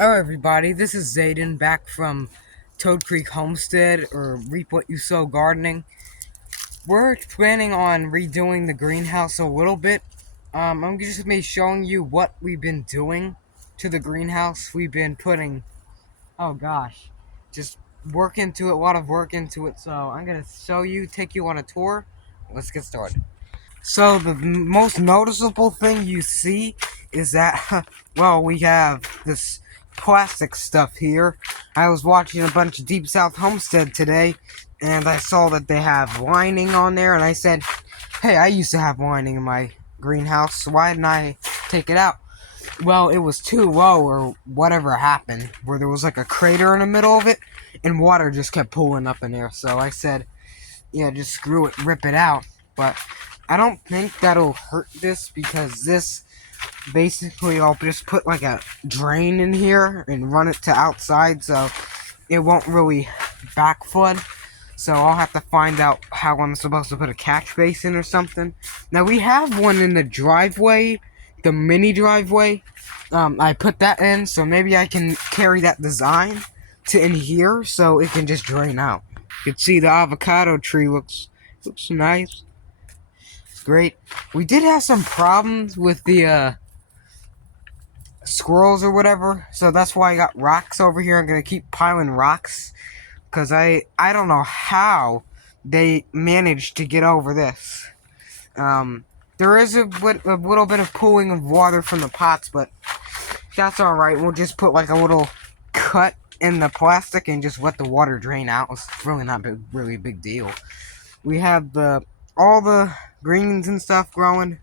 Oh, everybody, this is Zayden back from Toad Creek Homestead, or Reap What You Sow Gardening. We're planning on redoing the greenhouse a little bit. I'm just going to be showing you what we've been doing to the greenhouse. We've been putting, oh gosh, just work into it, a lot of work into it. So I'm going to show you, take you on a tour. Let's get started. So the most noticeable thing you see is that, well, we have this plastic stuff here. I was watching a bunch of Deep South Homestead today, and I saw that they have lining on there, and I said, hey, I used to have lining in my greenhouse, so why didn't I take it out? Well, it was too low, or whatever happened, where there was like a crater in the middle of it, and water just kept pooling up in there, so I said, yeah, just screw it, rip it out. But I don't think that'll hurt this, because this basically I'll just put like a drain in here and run it to outside, so it won't really back flood. So I'll have to find out how I'm supposed to put a catch basin or something. Now we have one in the driveway, the mini driveway. I put that in, so maybe I can carry that design to in here so it can just drain out. You can see the avocado tree looks nice. It's great. We did have some problems with the squirrels or whatever, so that's why I got rocks over here. I'm gonna keep piling rocks because I don't know how they managed to get over this. There is a little bit of pooling of water from the pots, but that's all right. We'll just put like a little cut in the plastic and just let the water drain out. It's really not really a big deal. We have all the greens and stuff growing.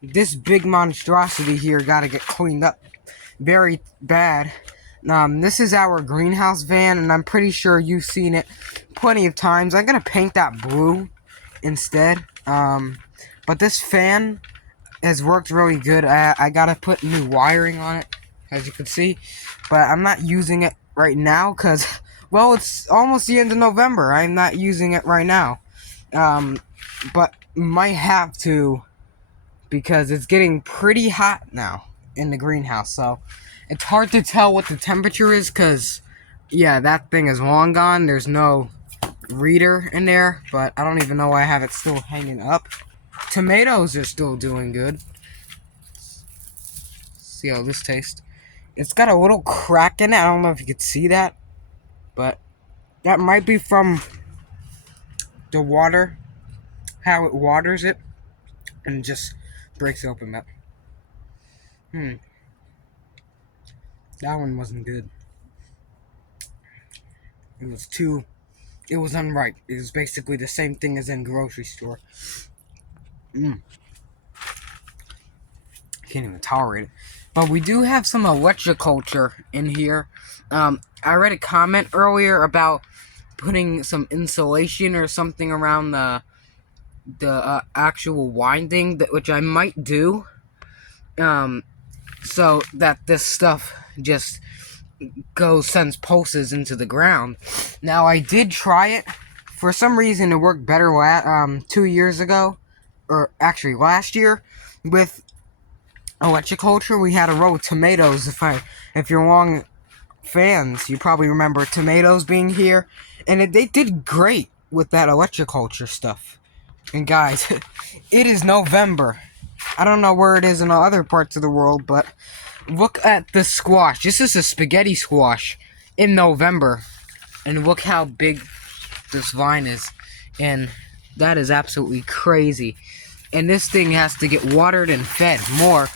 This big monstrosity here got to get cleaned up very bad. This is our greenhouse van, and I'm pretty sure you've seen it plenty of times. I'm gonna paint that blue instead. But this fan has worked really good. I gotta put new wiring on it, as you can see, but I'm not using it right now because, well, it's almost the end of November. I'm not using it right now, but might have to, because it's getting pretty hot now in the greenhouse, so it's hard to tell what the temperature is, because yeah, that thing is long gone. There's no reader in there, but I don't even know why I have it still hanging up. Tomatoes are still doing good. See how this tastes. It's got a little crack in it. I don't know if you could see that, but that might be from the water, how it waters it and just breaks open up. That one wasn't good. It was unripe. It was basically the same thing as in grocery store. Can't even tolerate it. But we do have some electroculture in here. I read a comment earlier about putting some insulation or something around the actual winding, which I might do. So that this stuff just sends pulses into the ground. Now, I did try it. For some reason, it worked better 2 years ago, or actually last year, with electroculture. We had a row of tomatoes. If you're long fans, you probably remember tomatoes being here, and they did great with that electroculture stuff. And guys, it is November. I don't know where it is in other parts of the world, but look at the squash. This is a spaghetti squash in November, and look how big this vine is, and that is absolutely crazy. And this thing has to get watered and fed more.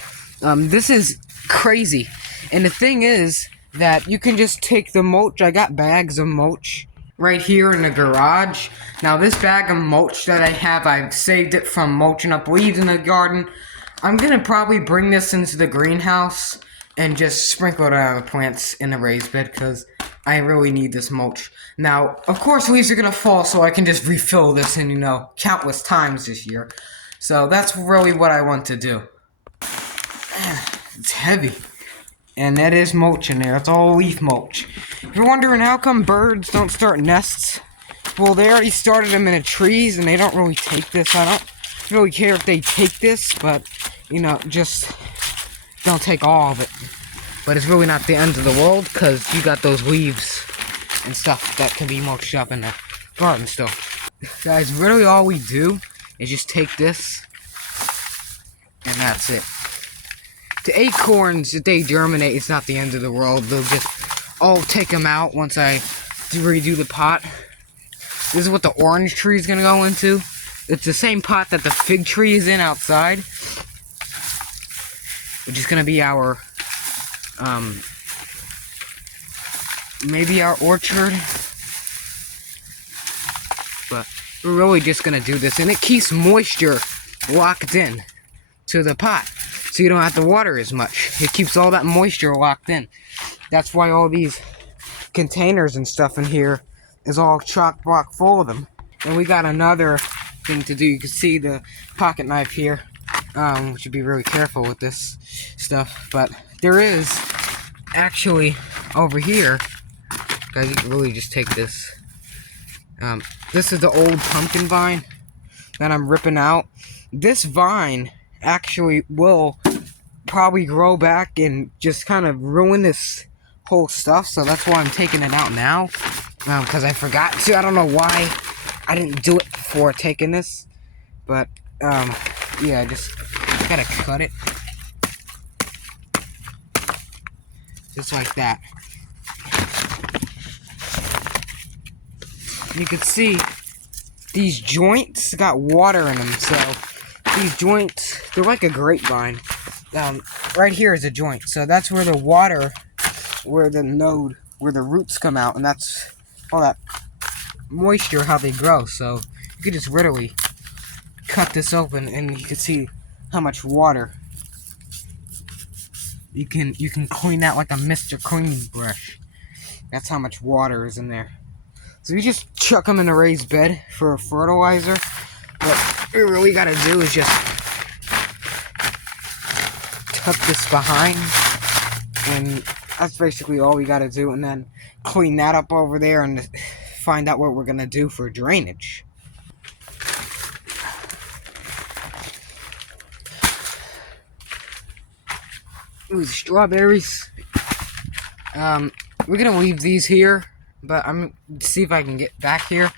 This is crazy. And the thing is that you can just take the mulch. I got bags of mulch right here in the garage. Now, this bag of mulch that I have, I've saved it from mulching up weeds in the garden. I'm gonna probably bring this into the greenhouse and just sprinkle it on the plants in the raised bed, because I really need this mulch. Now, of course, leaves are gonna fall, so I can just refill this in, countless times this year. So that's really what I want to do. It's heavy. And that is mulch in there. It's all leaf mulch. If you're wondering how come birds don't start nests, well, they already started them in the trees, and they don't really take this. I don't really care if they take this, but, just don't take all of it. But it's really not the end of the world, because you got those leaves and stuff that can be mulched up in the garden still. Guys, really all we do is just take this, and that's it. The acorns, if they germinate, it's not the end of the world. I'll take them out once I redo the pot. This is what the orange tree is going to go into. It's the same pot that the fig tree is in outside, which is going to be our, maybe our orchard. But we're really just going to do this, and it keeps moisture locked in to the pot, so you don't have to water as much. It keeps all that moisture locked in. That's why all these containers and stuff in here is all chock-block full of them. And we got another thing to do. You can see the pocket knife here. We should be really careful with this stuff. But there is actually over here, guys, you can really just take this. This is the old pumpkin vine that I'm ripping out. This vine actually will probably grow back and just kind of ruin this whole stuff, so that's why I'm taking it out now, because I forgot to. I don't know why I didn't do it before taking this, but yeah, I just gotta cut it just like that. You can see these joints got water in them, so these joints, they're like a grapevine. Right here is a joint, so that's where the water, where the roots come out, and that's all that moisture, how they grow. So you could just literally cut this open, and you can see how much water. You can clean that like a Mr. Clean brush. That's how much water is in there. So you just chuck them in a raised bed for a fertilizer. What we really gotta do is just tuck this behind, and that's basically all we gotta do, and then clean that up over there and find out what we're gonna do for drainage. Ooh, strawberries. We're gonna leave these here, but I'm gonna see if I can get back here.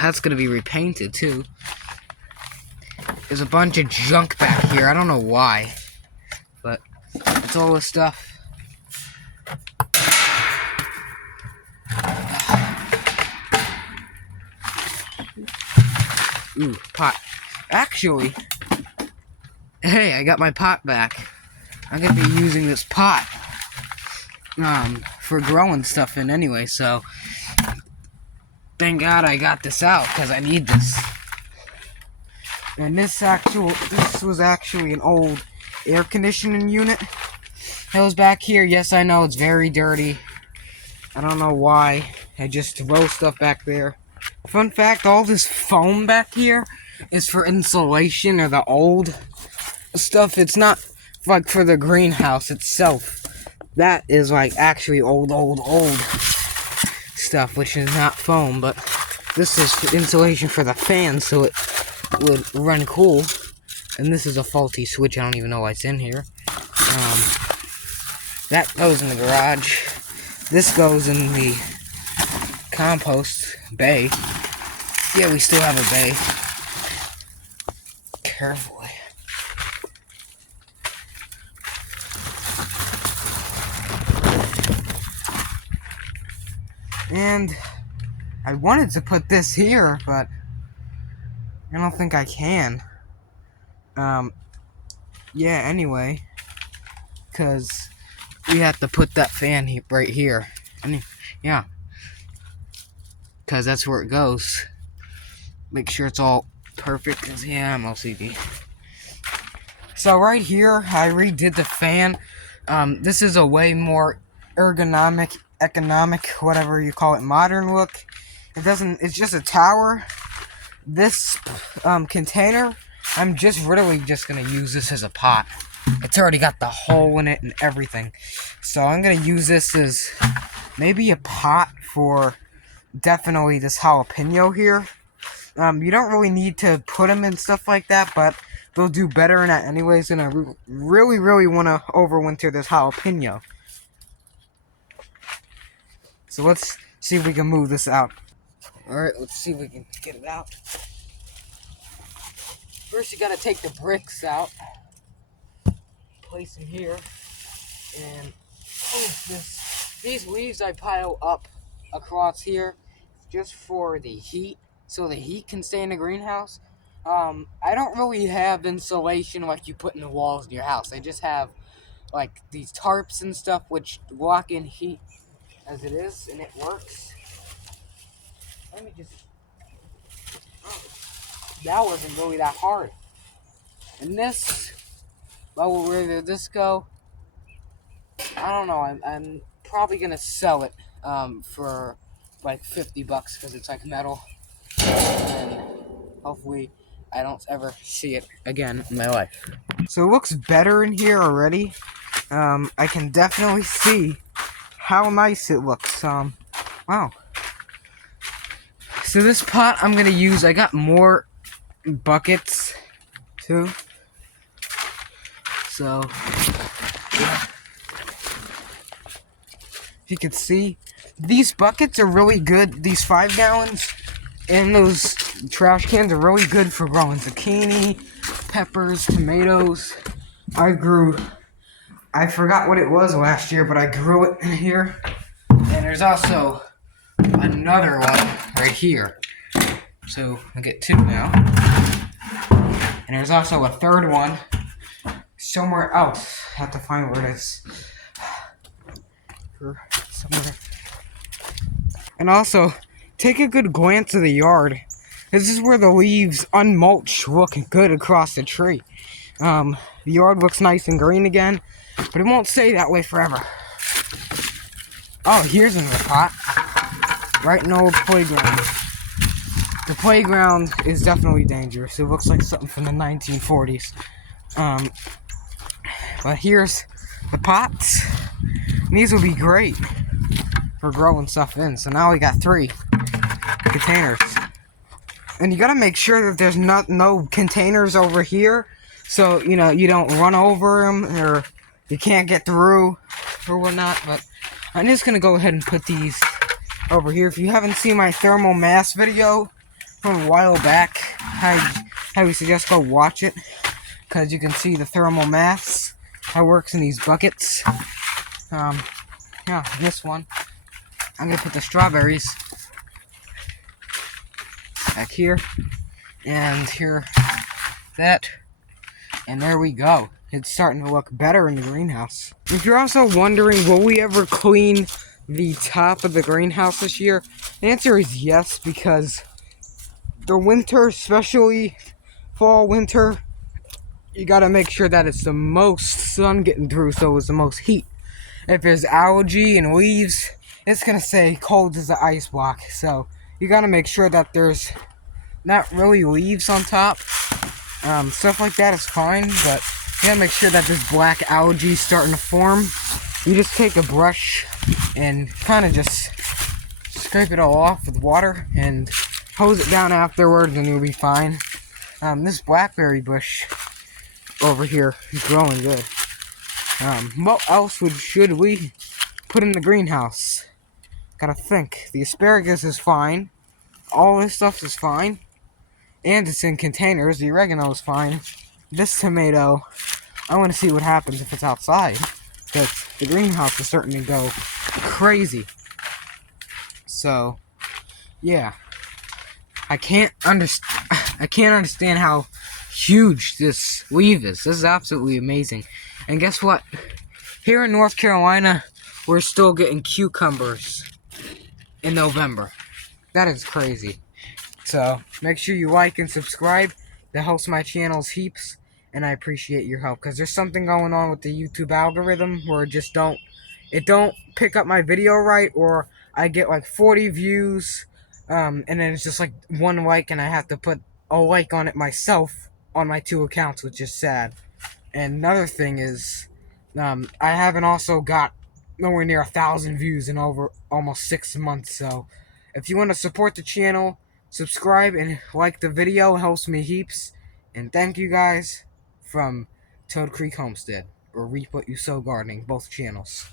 That's gonna be repainted too. There's a bunch of junk back here. I don't know why, but it's all this stuff. Ooh, pot. Actually, hey, I got my pot back. I'm gonna be using this pot for growing stuff in anyway, so thank God I got this out, because I need this. And this was actually an old air conditioning unit that was back here. Yes, I know it's very dirty. I don't know why. I just throw stuff back there. Fun fact, all this foam back here is for insulation or the old stuff. It's not like for the greenhouse itself. That is like actually old stuff, which is not foam, but this is for insulation for the fan, so it would run cool. And this is a faulty switch. I don't even know why it's in here. That goes in the garage. This goes in the compost bay. Yeah, we still have a bay. Carefully. And I wanted to put this here, but I don't think I can. Yeah, anyway, because we have to put that fan right here. Yeah, because that's where it goes. Make sure it's all perfect, because yeah, I'm OCD. So right here, I redid the fan. This is a way more ergonomic, economic, whatever you call it, modern look. It's just a tower. This container, I'm really just gonna use this as a pot. It's already got the hole in it and everything. So I'm gonna use this as maybe a pot for definitely this jalapeno here. You don't really need to put them in stuff like that, but they'll do better in that anyways, and I really, really want to overwinter this jalapeno. So let's see if we can move this out. Alright, let's see if we can get it out. First you gotta take the bricks out. Place them here. And these leaves I pile up across here just for the heat, so the heat can stay in the greenhouse. I don't really have insulation like you put in the walls in your house. I just have like these tarps and stuff which block in heat as it is, and it works. Let me just... Oh, that wasn't really that hard. And this, well, where did this go? I don't know. I'm probably gonna sell it for like $50 because it's like metal, and hopefully I don't ever see it again in my life. So it looks better in here already. I can definitely see how nice it looks. Wow. So this pot I'm gonna use, I got more buckets too. So yeah. If you can see, these buckets are really good. These 5 gallons and those trash cans are really good for growing zucchini, peppers, tomatoes. I forgot what it was last year, but I grew it in here. And there's also another one right here. So I get 2 now. And there's also a third one somewhere else. I have to find where it is. Somewhere. And also, take a good glance of the yard. This is where the leaves unmulched look good across the tree. The yard looks nice and green again, but it won't stay that way forever. Oh, here's another pot. Right in the old playground. The playground is definitely dangerous. It looks like something from the 1940s. But here's the pots. And these will be great for growing stuff in. So now we got 3 containers. And you gotta make sure that there's no containers over here. So, you know, you don't run over them or you can't get through or whatnot. But I'm just gonna go ahead and put these over here. If you haven't seen my thermal mass video from a while back, I would suggest go watch it, because you can see the thermal mass, how it works in these buckets. Yeah, this one, I'm gonna put the strawberries back here, and here, that, and there we go. It's starting to look better in the greenhouse. If you're also wondering, will we ever clean the top of the greenhouse this year? The answer is yes, because the winter, especially fall, winter, you gotta make sure that it's the most sun getting through, so it's the most heat. If there's algae and leaves, it's gonna say cold as an ice block. So you gotta make sure that there's not really leaves on top. Stuff like that is fine, but you gotta make sure that this black algae is starting to form. You just take a brush and kind of just scrape it all off with water and hose it down afterwards, and you'll be fine. This blackberry bush over here is growing good. What else should we put in the greenhouse? Gotta think. The asparagus is fine. All this stuff is fine. And it's in containers. The oregano is fine. This tomato, I want to see what happens if it's outside, because the greenhouse is starting to go crazy. So, yeah. I can't understand how huge this leaf is. This is absolutely amazing. And guess what? Here in North Carolina, we're still getting cucumbers in November. That is crazy. So, make sure you like and subscribe. That helps my channels heaps, and I appreciate your help, because there's something going on with the YouTube algorithm where it don't pick up my video right, or I get like 40 views, and then it's just like 1 like, and I have to put a like on it myself on my 2 accounts, which is sad. And another thing is, I haven't also got nowhere near 1,000 views in over almost 6 months, so If you want to support the channel, subscribe and like the video. It helps me heaps. And thank you guys from Toad Creek Homestead, or Reap What You Sow Gardening, both channels.